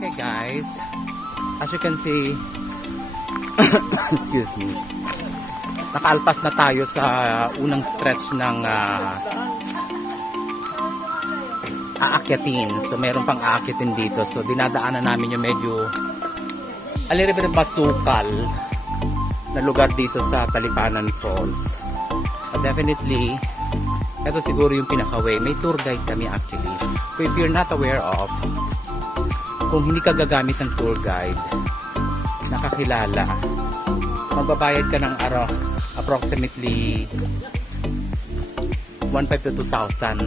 Okay guys, as you can see, excuse me, nakaalpas na tayo sa unang stretch ng aakyatin. So meron pang aakyatin dito. So dinadaanan namin yung medyo a little bit basukal na lugar dito sa Talipanan Falls. But definitely, ito siguro yung pinaka-way. May tour guide kami actually. So if you're not aware of, kung hindi ka gagamit ng tour guide, nakakilala, magbabayad ka ng approximately 1,500 to 2,000.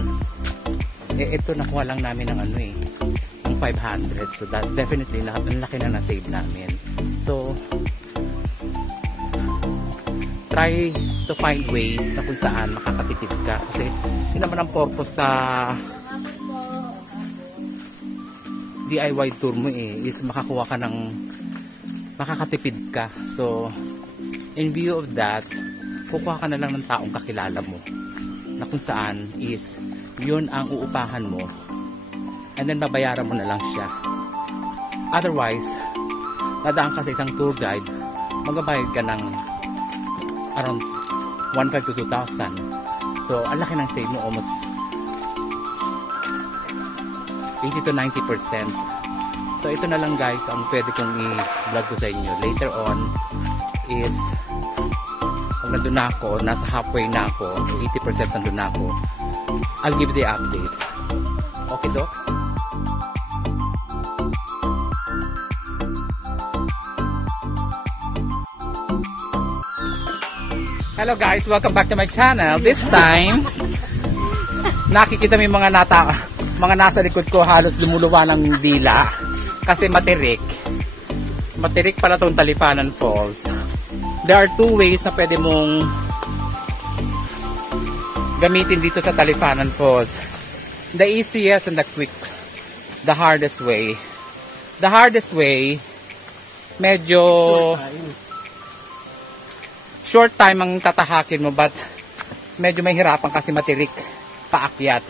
Ito nakuha lang namin ng ng 500. So that definitely ang laki na na-save namin. So try to find ways na kung saan makakatipid ka, kasi yun naman ang purpose sa DIY tour mo is makakuha ka ng makakatipid ka. So in view of that, kukuha ka na lang ng taong kakilala mo na kung saan is yun ang uupahan mo, and then babayaran mo na lang siya. Otherwise, nadaan ka sa isang tour guide, magbabayad ka ng around 1,500 to 2,000. So ang laki ng save mo, almost 80 to 90%. So ito na lang guys ang pwede kong i-vlog ko sa inyo. Later on is pag nandun na ako, nasa halfway na ako, 80% nandun na ako, I'll give the update. Okay docs? Hello guys, welcome back to my channel. This time nakikita mo yung mga nasa likod ko, halos lumuluwa ng dila kasi matirik pala tong Talipanan Falls. There are two ways na pwede mong gamitin dito sa Talipanan Falls: the easiest and the hardest way. The hardest way, medyo short time ang tatahakin mo, but medyo may hirapan kasi matirik paakyat.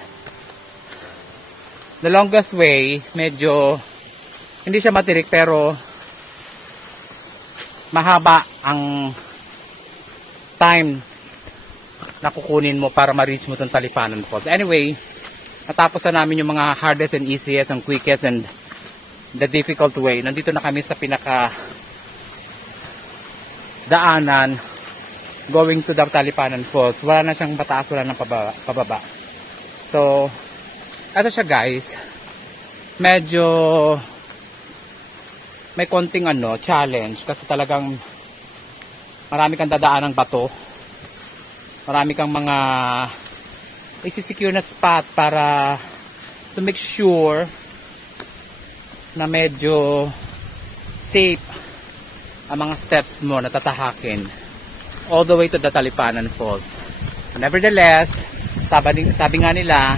The longest way, medyo hindi siya matirik pero mahaba ang time na kukunin mo para ma-reach mo itong Talipanan Falls. Anyway, natapos na namin yung mga hardest and easiest and quickest and the difficult way. Nandito na kami sa pinaka daanan going to the Talipanan Falls. Wala na siyang pataas, wala nang pababa. So ito siya guys, medyo may konting challenge kasi talagang marami kang dadaan ng bato, marami kang mga isi-secure na spot para to make sure na medyo safe ang mga steps mo na tatahakin all the way to the Talipanan Falls. Nevertheless, sabi nga nila,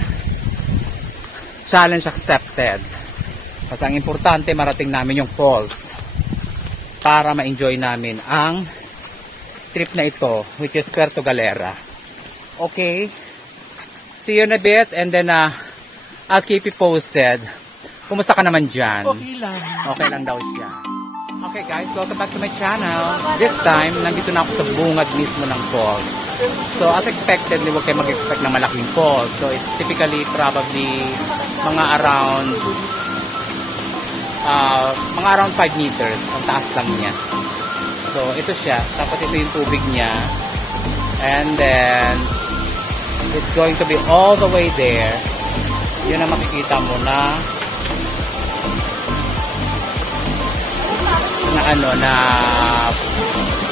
challenge accepted. Kasi ang importante, marating namin yung falls para ma-enjoy namin ang trip na ito, which is Puerto Galera. Okay? See you in a bit and then I'll keep you posted. Kumusta ka naman dyan? Okay lang. Okay lang daw siya. Okay guys, welcome back to my channel. This time, nandito na ako sa bungad mismo ng falls. So as expected, huwag kayo mag-expect ng malaking falls. So it's typically probably mga around 5 meters. Ang taas lang niya. So ito siya. Tapos ito yung tubig niya. And then it's going to be all the way there. Yun ang makikita mo na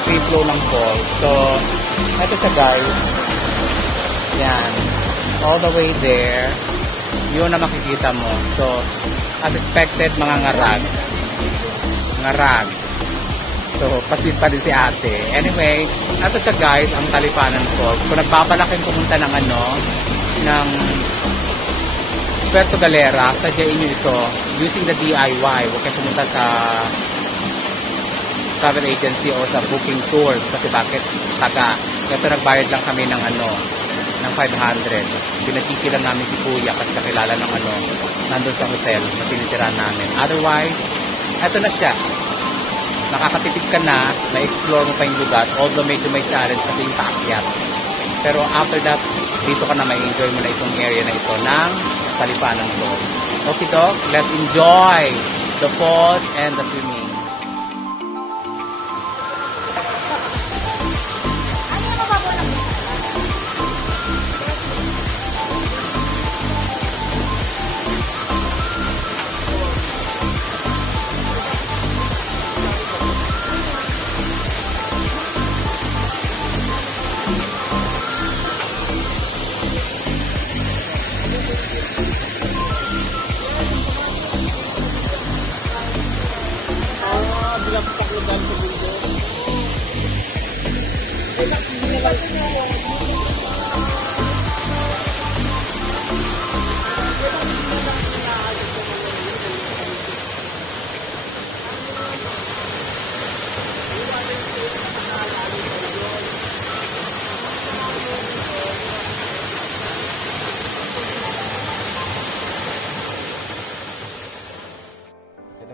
free flow ng falls. So ito siya guys, yan, all the way there, yun na makikita mo. So as expected, mga ngarag. So pasit pa din si ate. Anyway, ito siya guys, ang Talipanan Falls. Kung nagbabalakin pumunta ng ng Puerto Galera, sadyain nyo ito using the DIY. Huwag kayo pumunta sa travel agency o sa booking tours kasi bakit taga. Ito nagbayad lang kami ng ng 500. Pinatiki lang namin si Kuya kasi kakilala ng nandun sa hotel na tinitirahan namin. Otherwise, eto na siya. Nakakatipid ka na, na-explore mo pa yung lugar, although medyo may challenge kasi yung paakyat. Pero after that, dito ka na may enjoy mo na itong area na ito ng Talipanan Falls. Okay, Doc, let's enjoy the falls and the swimming.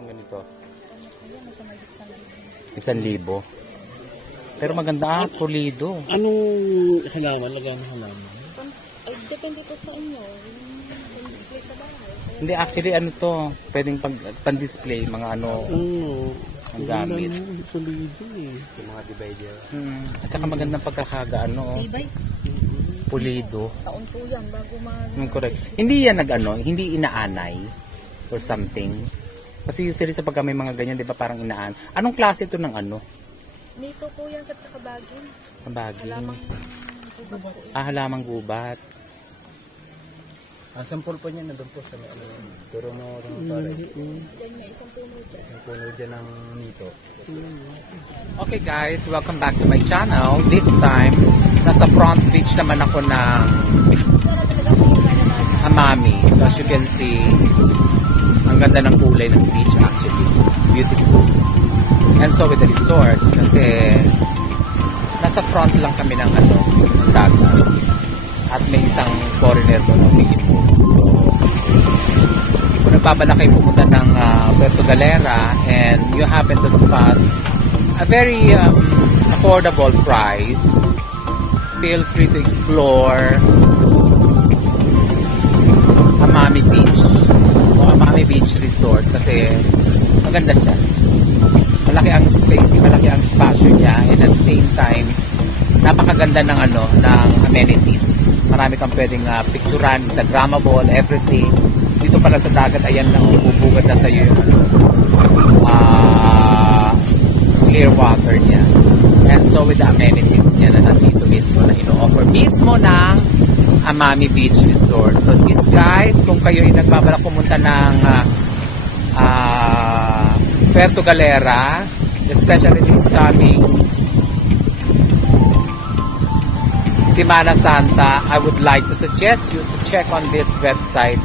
Ganito. 1,000. Pero maganda pulido. Anong halaman? Lagyan ng halaman? Ay, depende po sa inyo. Yung display sa bahay. Hindi, actually pwedeng pan-display, mga ang gamit. Pulido eh. Yung mga divider. At saka magandang Ibay? Pulido. Taon po yan bago Correct. Hindi yan hindi inaanay or something. Kasi usually sa pagka may mga ganyan, di ba parang inaan. Anong klase ito ng Nito po yan sa Takabagin. Kabagin. Gubat. Halamang gubat. Ang sampol po niya nandun po sa may Pero mo rin Yan may isang puno dyan. Ang puno dyan ng nito. Okay guys, welcome back to my channel. This time, nasa front beach naman ako ng Amami. So as you can see, ang ganda ng kulay ng beach actually. Beautiful. And so with the resort, kasi nasa front lang kami ng dagat. At may isang foreigner doon ng Filipino. So, kung nagpabala kayo pumunta ng Puerto Galera and you happen to spot a very affordable price, feel free to explore Amami Beach o Amami Beach Resort kasi maganda siya. Malaki ang space, malaki ang spasyo niya, and at the same time napakaganda ng ng amenities. Marami kang pwedeng picturean, Instagrammable, everything. Dito pala sa dagat, ayan lang, bubugad na sa'yo yung clear water niya. And so with the amenities niya na nandito mismo na ino-offer mismo ng Amami Beach Resort. So these guys, kung kayo ay nagbabalak pumunta ng Puerto Galera, especially this coming Semana Santa, I would like to suggest you to check on this website,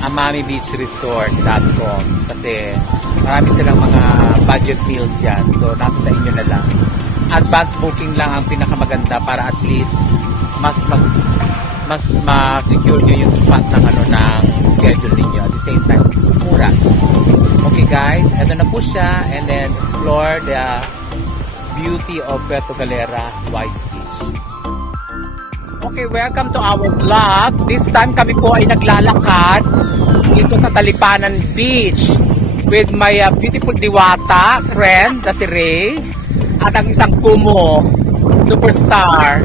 amamibeachresort.com, kasi marami silang mga budget meals dyan. So nasa sa inyo na lang. Advance booking lang ang pinakamaganda para at least mas ma-secure nyo yung spot ng ng schedule niyo. At the same time, mura. Okay guys, eto na po siya, and then explore the beauty of Puerto Galera White Beach. Okay, welcome to our vlog. This time kami po ay naglalakad dito sa Talipanan Beach with my beautiful diwata friend na si Ray at ang isang kumo superstar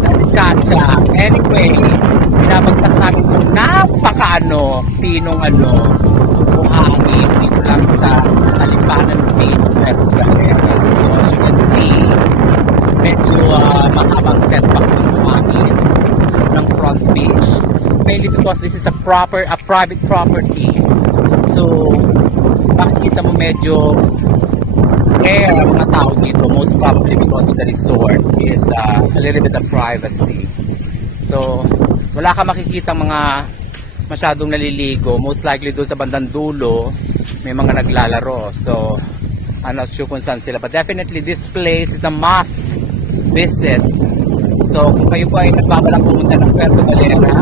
na si Chacha. Anyway, binabagtas namin kung pinong buhangin dito lang sa Talipanan Beach, Puerto Galera. So as you can see, medyo mahabang setbacks ng buhangin ng front beach, mainly because this is a private property. So makikita mo medyo rare ang mga tao dito, most probably because of the resort is a little bit of privacy. So wala ka makikita mga masyadong naliligo. Most likely doon sa bandang dulo may mga naglalaro. So I'm not sure kung saan sila, but definitely this place is a must visit So kung kayo po ay nagbabalak pumunta ng Puerto Galera,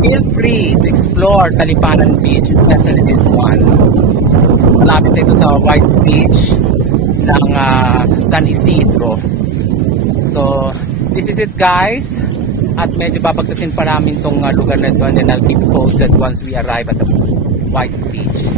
feel free to explore Talipanan Beach, especially this one. Malapit ito sa White Beach ng San Isidro. So this is it guys. At medyo babagtasin pa namin itong lugar na ito, and then I'll keep posted once we arrive at the White Beach.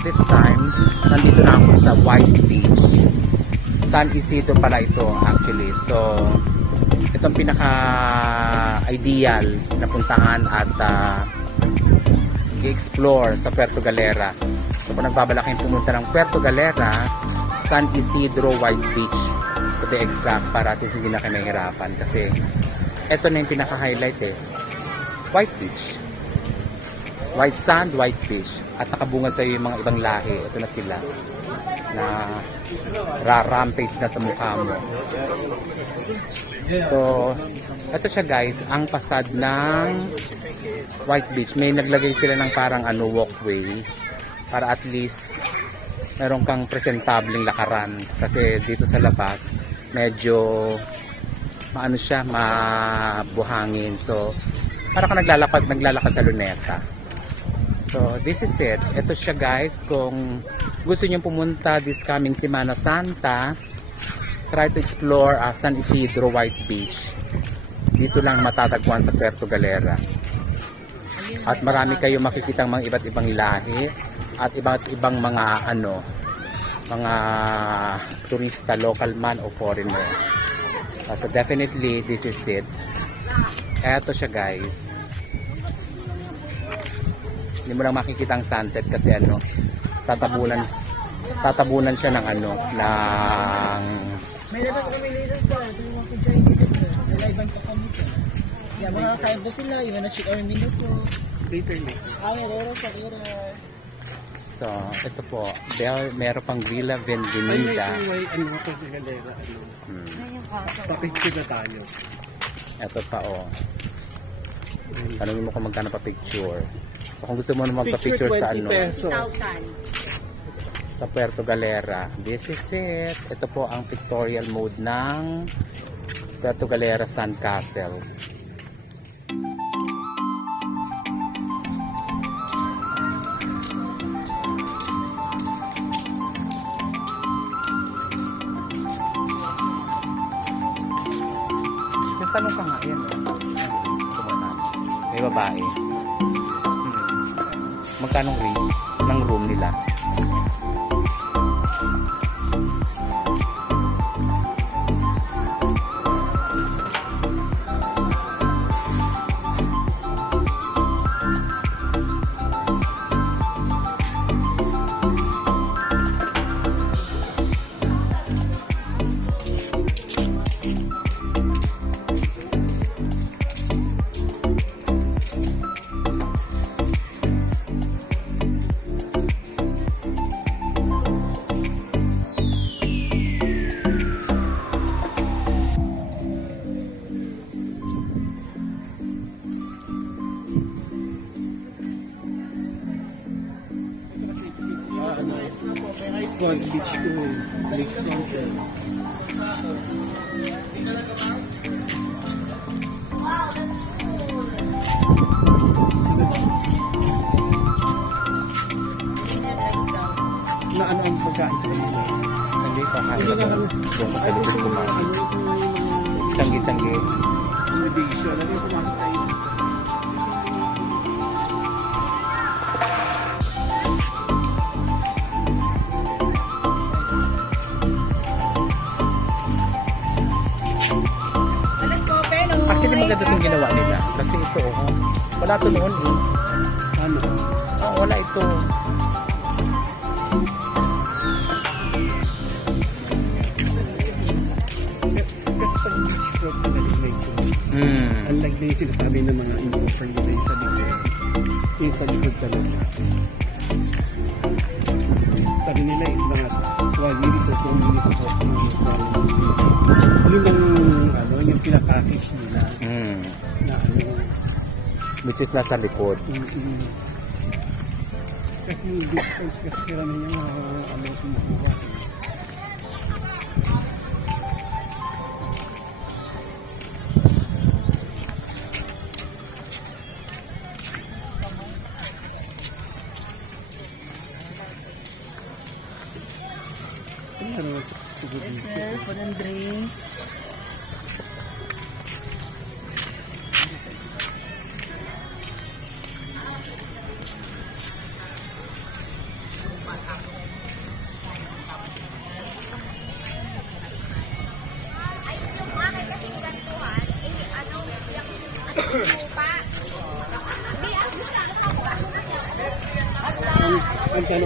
This time, nandito na ako sa White Beach. San Isidro pala ito actually. So, itong pinaka-ideal na puntahan at i-explore sa Puerto Galera. So, kung nagbabalak kayong pumunta ng Puerto Galera, San Isidro White Beach to be exact, para at least hindi na kayo mahirapan kasi ito na yung pinaka-highlight eh. White Beach. White sand, white beach. At nakabungad sa iyo yung mga ibang lahi. Ito na sila. Na ra-rampage na sa mukha mo. So, ito siya guys. Ang pasad ng White Beach. May naglagay sila ng parang walkway. Para at least meron kang presentableng lakaran. Kasi dito sa labas, medyo maano siya, mabuhangin. So, para ka naglalakad sa luneta. So, this is it. Ito siya guys. Kung gusto nyo pumunta this coming Semana Santa, try to explore San Isidro White Beach. Dito lang matatagpuan sa Puerto Galera. At marami kayo makikitang mga iba't ibang lahi at iba't ibang mga mga turista, local man o foreigner. So definitely this is it. Eto siya guys. Hindi mo lang makikita ang sunset kasi tatabunan siya ng ng may dapat kami dito sa tulungan ko join dito sa live pa kami dito. Yeah, mga kaibo sila, you wanna check our menu po later. Meron sa kira. So, ito po, meron pang Villa Vendimida. Ano po sa Galera? Papicture na tayo. Ito pa tanongin mo kung magkano pa picture. So kung gusto mo na magpa-picture sa 1,000. sa Puerto Galera, this is it. Ito po ang pictorial mode ng Puerto Galera Sand Castle. Yung tanong ka nga yan. May babae. Magkanong rate ng room nila? po, beach to beach content. Na ano ang pagkain sa inyo? Hindi pa kaya na doon sa likod kumain. Tiyanggi-tiyanggi. Innovation. Ano yung kumain tayo? Actually maganda itong ginawa nila. Kasi ito, wala ito noon eh. Ano? Wala ito. Kasi pag beach club na naliglay ko. Unlike na yung sinasabi ng mga improper nila yung sa likod. Yung sa likod talaga. Sabi nila is mga 12 minutes or 2 minutes of yun ang ano, yung pinapackage nila. Na ano. Which is nasa likod. Kasi yung distance kasi sila na yung ano sumukuha. Yes, sir. Food and drinks.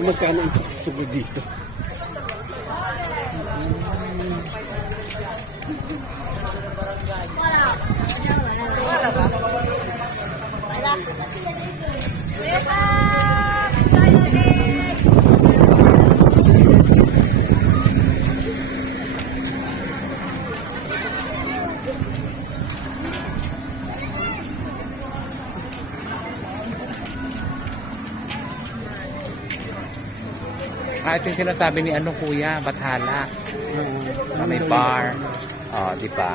Magkano ang gusto dito? Ito yung sinasabi ni ano kuya, Bathala. Na may bar. Di ba?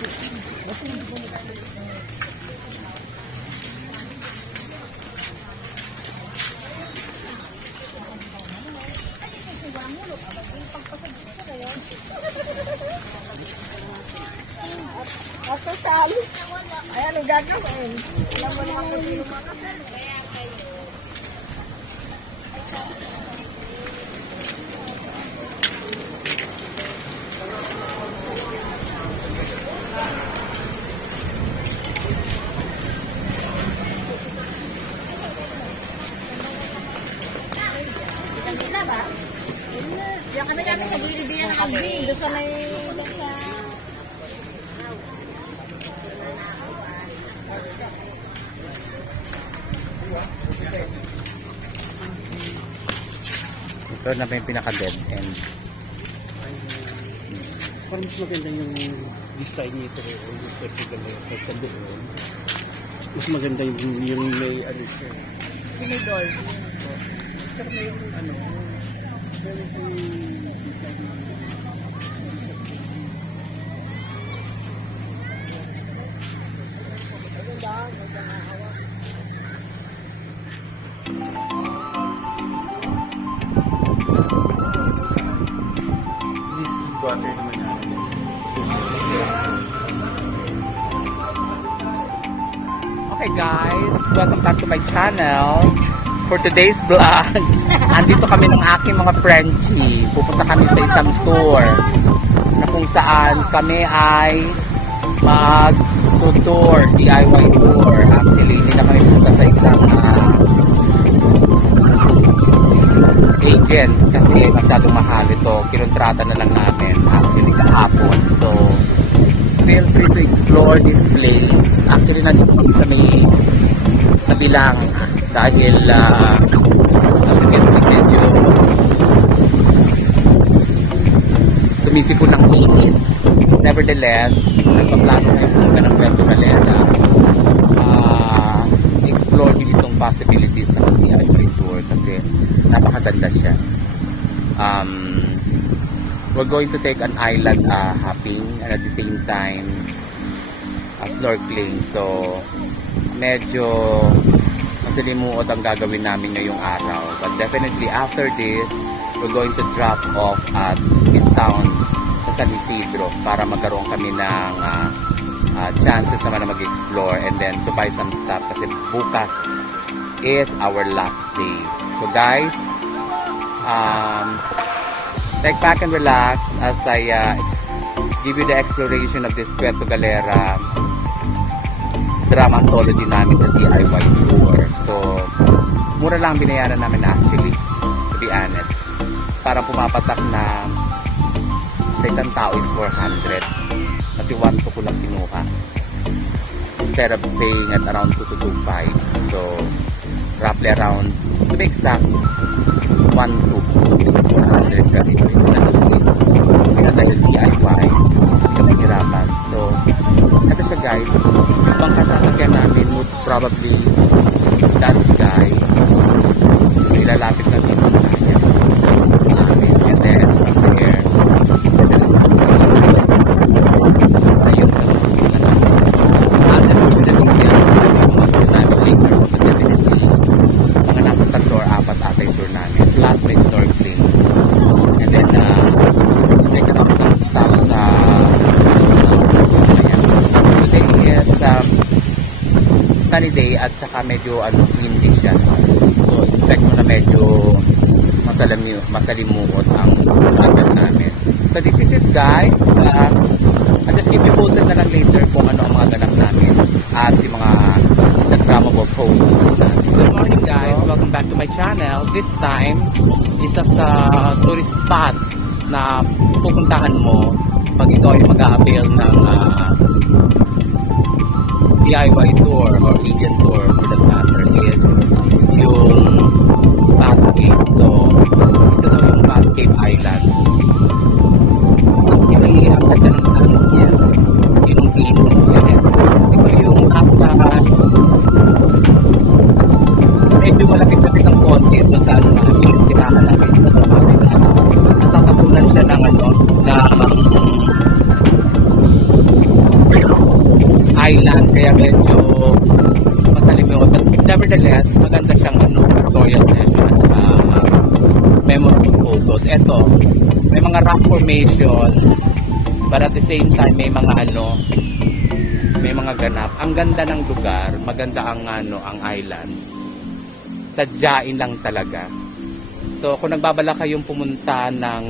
Asa sali? Ayan, ang gagawin. Alam mo naman kung sino makasal. Kanina ba? Diyan kami namin sa Bolivian ng Agri. Doon sa may... Ito na ba yung pinaka-dead end? Parang mas maganda yung design nito yung vertical sa doon. Mas maganda yung may ano siya. Sinidor. Pero may ano, very water naman natin. Okay guys, welcome back to my channel. For today's vlog, andito kami ng aking mga Frenchie. Pupunta kami sa isang tour na kung saan kami ay mag-tour, DIY tour. Actually, hindi na kami pupunta sa isang agent kasi masyadong mahal ito. Kinontrata na lang namin actually kahapon. So, feel free to explore this place. Actually, nandito kami sa may nabilang dahil medyo sumisipon ng init. Nevertheless, nagpaplano na yung mga ng Puerto Galera. Explore nyo itong possibilities ng DIY tour kasi napakaganda siya. We're going to take an island hopping and at the same time snorkeling. So medyo masalimuot ang gagawin namin ngayong araw. But definitely after this, we're going to drop off at Midtown sa San Isidro para magkaroon kami ng chances naman na mag-explore and then to buy some stuff kasi bukas is our last day. So guys, take back and relax as I give you the exploration of this Puerto Galera drama anthology namin sa DIY tour. So, mura lang binayaran namin actually, to be honest. Parang pumapatak na sa isang tao is 400. Kasi 1 ko lang kinuha. Instead of paying at around 2 to 2.5. So, roughly around, to be exact, 1 to 400 kasi kasi nga dahil DIY hindi ka mahirapan. So ito siya guys, yung bangka sasakyan namin would probably that guy nilalapit na dito na yan and then from here ayun sa mga nasa 3 or 4 ata yung tour namin plus may snorkeling and then check it out some stuff sa today is sunny day at saka medyo windy siya, so expect mo na medyo masalimuot ang travel namin. So this is it guys. I'll just keep you posted na lang later kung ano ang mga ganap namin at yung mga Instagrammable photos natin. Good morning guys, welcome back to my channel. This time, isa sa tourist spot na pupuntahan mo pag ikaw ay mag-a-avail ng DIY tour or agent tour for that matter is yung Batcave. So, ito daw yung Batcave Island. Ang ganda ng sun niya. Yung dito niya. Ito yung nasa medyo malapit-lapit ang konti doon sa yung tinahan namin sa sabay na natatapunan siya ng island, kaya medyo masalimot. But nevertheless, maganda siyang pictorial session at memorable photos. Eto, may mga rock formations, but at the same time may mga may mga ganap. Ang ganda ng lugar, maganda ang island. Sadyain lang talaga. So kung nagbabala kayong pumunta ng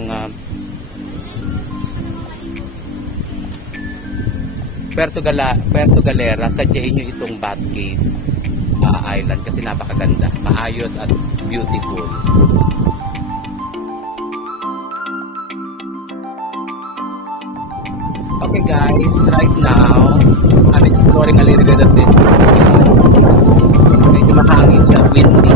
Puerto Galera, sadyain nyo itong Batcave Island kasi napakaganda, maayos at beautiful. Okay guys, right now I'm exploring a little bit of this. Medyo mahangin siya, windy.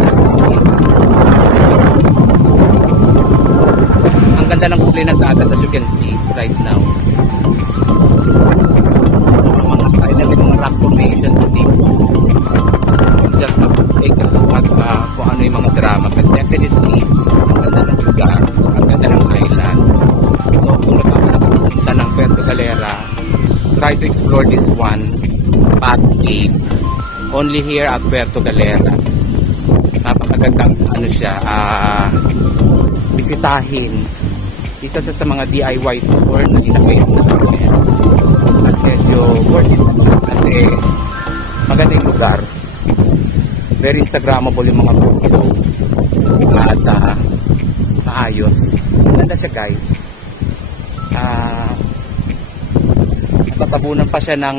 Ang ganda ng kulay ng dagat as you can see right now. Mga rock formations dito. Just have to take a look at kung ano yung mga drama. But definitely, ang ganda ng lugar, ang ganda ng island. So kung nagpapunta ng Puerto Galera, try to explore this one, Batcave. Only here at Puerto Galera. Napakagandang siya, bisitahin. Isa sa mga DIY tour na ginagawa namin. At medyo worth it kasi maganda yung lugar. Very Instagrammable yung mga photo. At maayos. Maganda siya guys. Natatabunan pa siya ng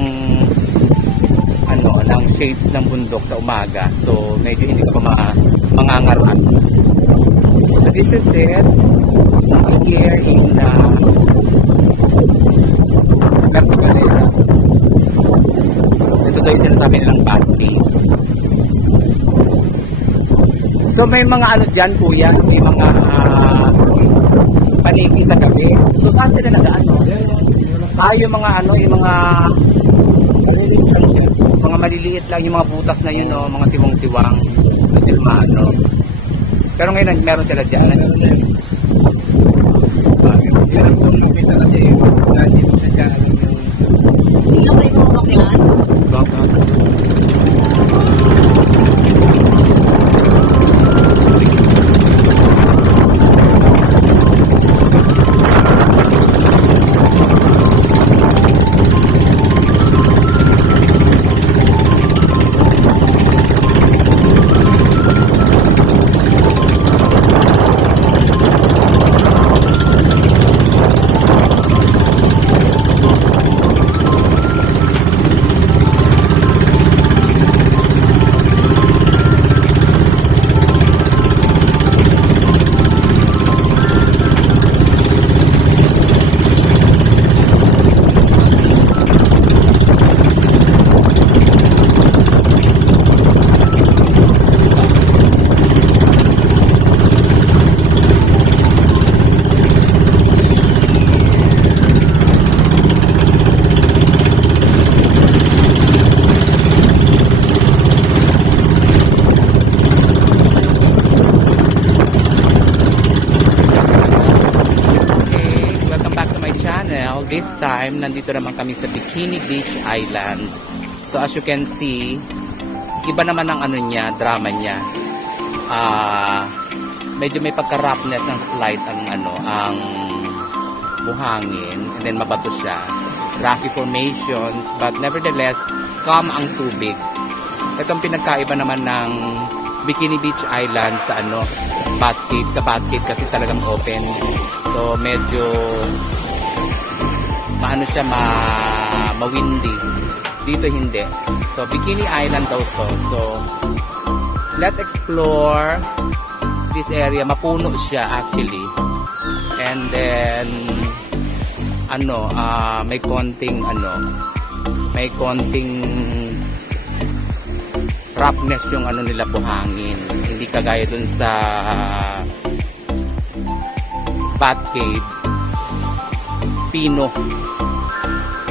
ng shades ng bundok sa umaga. So medyo hindi ka pa mangangaran. So this is it. Here in Puerto Galera. Ito daw yung sinasabi nilang Batcave. So may mga dyan kuya, may mga paniki sa gabi. So saan sila yung mga mga maliliit lang yung mga butas na yun, mga siwang-siwang kasi pero ngayon meron sila dyan. Yan ang kung nakita kasi nandito sa dyan yung may mga makilan. This time, nandito naman kami sa Bikini Beach Island. So as you can see, iba naman ang drama niya. Medyo may pagka-roughness ng slide ang buhangin, and then mabato siya. Rocky formations, but nevertheless, calm ang tubig. Itong pinagkaiba naman ng Bikini Beach Island sa Batcave. Sa Batcave kasi talagang open. So medyo siya ma-windy. Dito hindi. So Bikini Island daw to. So let's explore this area. Mapuno siya actually. And then may konting roughness yung nila buhangin. Hindi kagaya dun sa Batcave. Pino.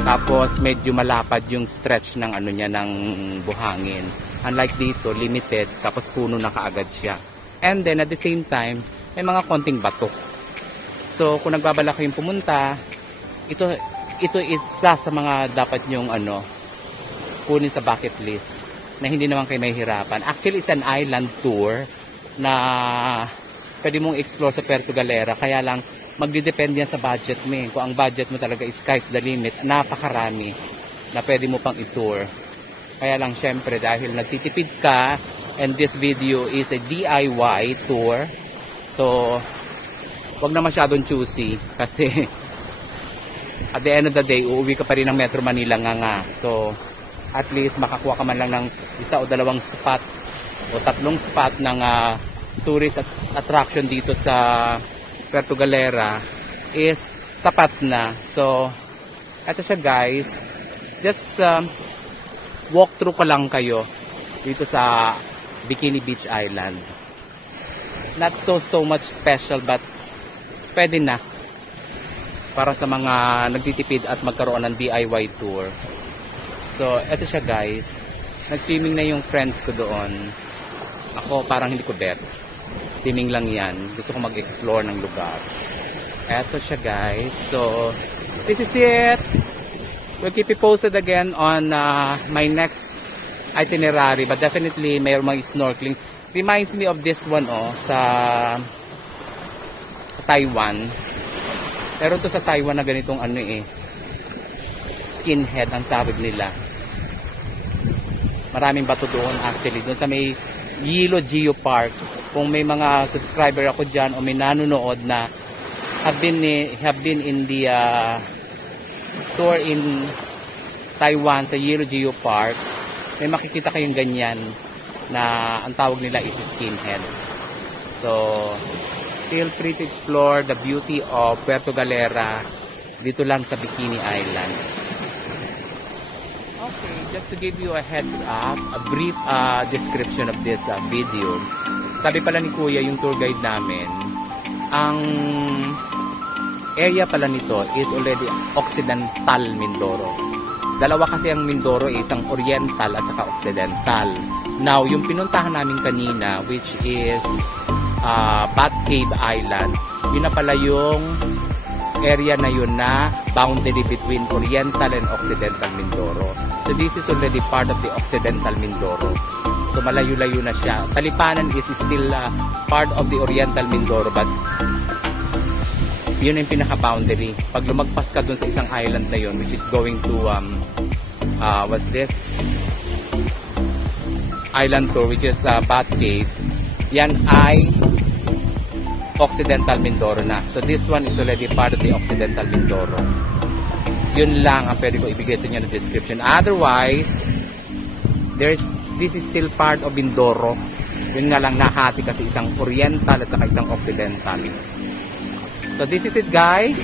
Tapos medyo malapad yung stretch ng ng buhangin. Unlike dito, limited, tapos puno na kaagad siya. And then at the same time, may mga konting bato. So kung nagbabala kayong pumunta, ito isa sa mga dapat nyong kunin sa bucket list na hindi naman kayo mahihirapan. Actually, it's an island tour na pwede mong explore sa Puerto Galera. Kaya lang, magdidepende yan sa budget mo. Kung ang budget mo talaga is sky's the limit, napakarami na pwede mo pang i-tour. Kaya lang, syempre, dahil nagtitipid ka, and this video is a DIY tour, so wag na masyadong choosy kasi at the end of the day, uuwi ka pa rin ng Metro Manila nga. So at least makakuha ka man lang ng isa o dalawang spot o tatlong spot ng tourist attraction dito sa Puerto Galera is sapat na. So eto siya guys, just walk through ka lang kayo dito sa Bikini Beach Island. Not so much special, but pwede na para sa mga nagtitipid at magkaroon ng DIY tour. So eto siya guys, nag-swimming na yung friends ko doon. Ako parang hindi ko bet, swimming lang yan, gusto ko mag-explore ng lugar. Eto siya guys, so this is it. We'll keep you posted again on my next itinerary, but definitely mayroong mga snorkeling. Reminds me of this one sa Taiwan. Pero to sa Taiwan na ganitong skinhead ang tawag nila. Maraming bato doon actually, doon sa may Yilo Geo Park. Kung may mga subscriber ako dyan o may nanonood na have been in the tour in Taiwan sa Yilo Geo Park, may makikita kayong ganyan na ang tawag nila is skinhead. So feel free to explore the beauty of Puerto Galera dito lang sa Bikini Island. Okay, just to give you a heads up, a brief description of this video. Sabi pala ni Kuya, yung tour guide namin, ang area pala nito is already Occidental Mindoro. Dalawa kasi ang Mindoro, isang Oriental at saka Occidental. Now, yung pinuntahan namin kanina, which is Bat Cave Island, yun na pala yung area na yun na boundary between Oriental and Occidental Mindoro. So this is already part of the Occidental Mindoro. So malayo-layo na siya. Talipanan is still part of the Oriental Mindoro, but yun yung pinaka-boundary. Pag lumagpas ka dun sa isang island na yun, which is going to what's this? Island tour, which is Bat Cave, yan ay Occidental Mindoro na. So this one is already part of the Occidental Mindoro. Yun lang ang pwede ko ibigay sa inyo na description. Otherwise, this is still part of Mindoro. Yun nga lang, nahati kasi isang Oriental at saka isang Occidental. So this is it guys.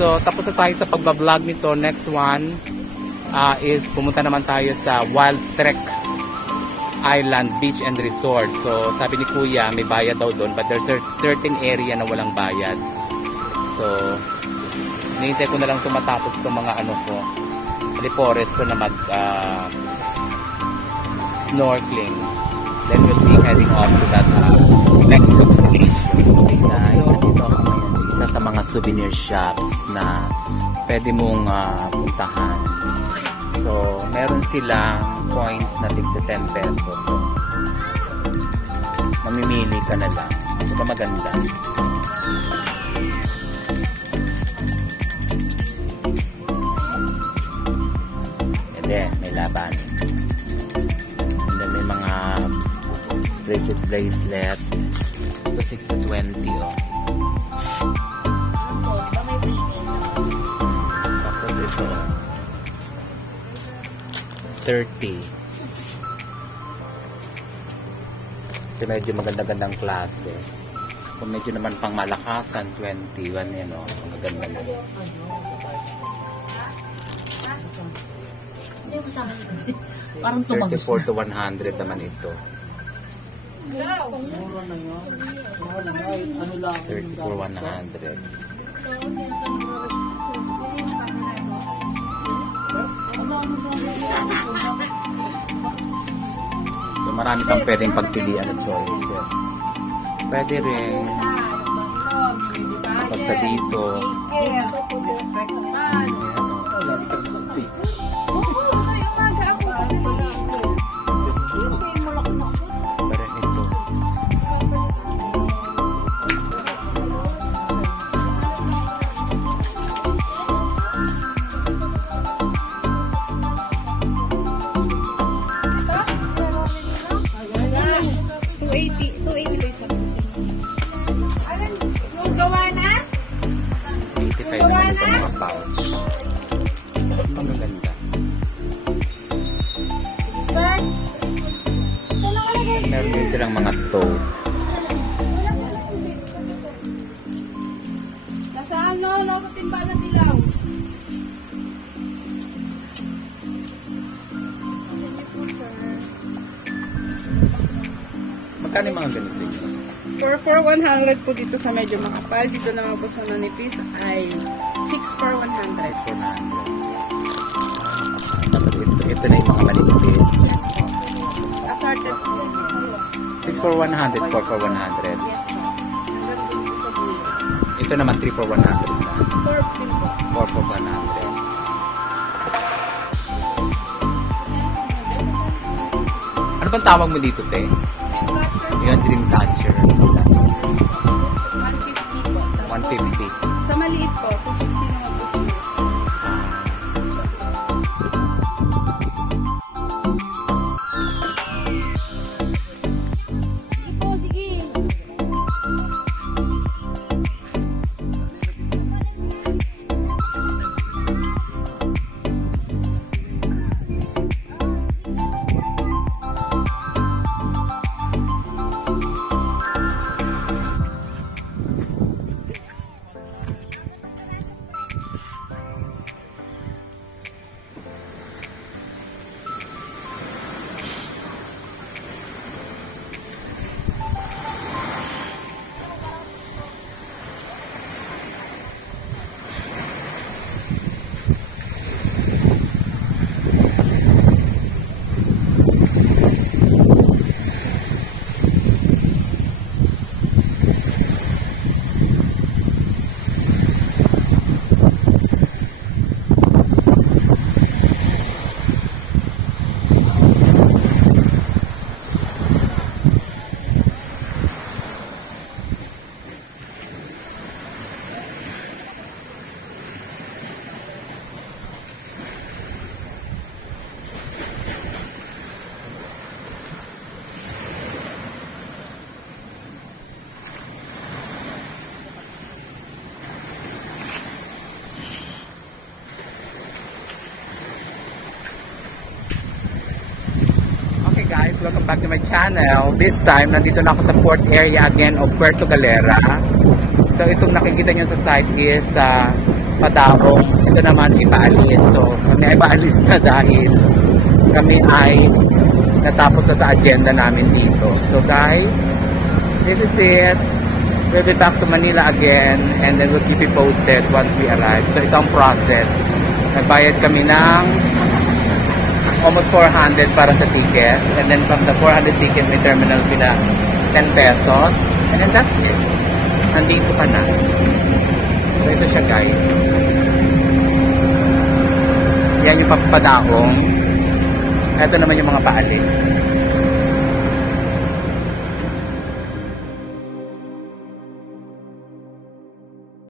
So tapos na tayo sa pagbablog nito. Next one is pumunta naman tayo sa Wild Trek Island Beach and Resort. So sabi ni Kuya may bayad daw doon, but there's a certain area na walang bayad. So hinihintay ko na lang tumatapos itong mga repores ko na mag snorkeling. Then we'll be heading off to that next destination. Okay guys, nandito ako ngayon sa isa sa mga souvenir shops na pwede mong puntahan. So meron silang coins na tigda 10 pesos. So mamimili ka na lang. Ito ba maganda? And then may laban. And then may mga bracelet. Ito 6 to 20 Tapos ito 30. Kasi medyo maganda-gandang klase. Kung medyo naman pang malakasan, 21 yan magaganda na. Parang tumagos 34 to 100 naman ito. 34, 100. So marami kang pwedeng pagpilian ng choices. Pwede rin basta dito. silang mga tote. Nasa ano? Nasa timbangan dilaw. Magkano yung mga ganito? For 100 po dito sa medyo makapal. Dito naman po sa manipis ay 6 for 100. 400. Ito na yung mga manipis. Assorted po. 6 for 100, 4 for 100. Yes po. Hanggang dito sa bulo. Ito naman 3 for 100 na. 4 din po. 4 for 100. Ano bang tawag mo dito, te? Yung dream catcher. 150 po. 150. Sa maliit po, 250 naman po siya. Sige po, sige. Guys, welcome back to my channel. This time, nandito na ako sa port area again of Puerto Galera. So, itong nakikita nyo sa site is Padaong. Ito naman ipaalis. So, kami ay paalis na dahil kami ay natapos na sa agenda namin dito. So, guys, this is it. We'll be back to Manila again and then we'll keep you posted once we arrive. So, ito ang process. Nagbayad kami ng almost 400 para sa ticket, and then from the 400 ticket may terminal fee na 10 pesos, and then that's it. Nandito ka na. So ito siya, guys. Yan yung Padaong. Ito naman yung mga paalis.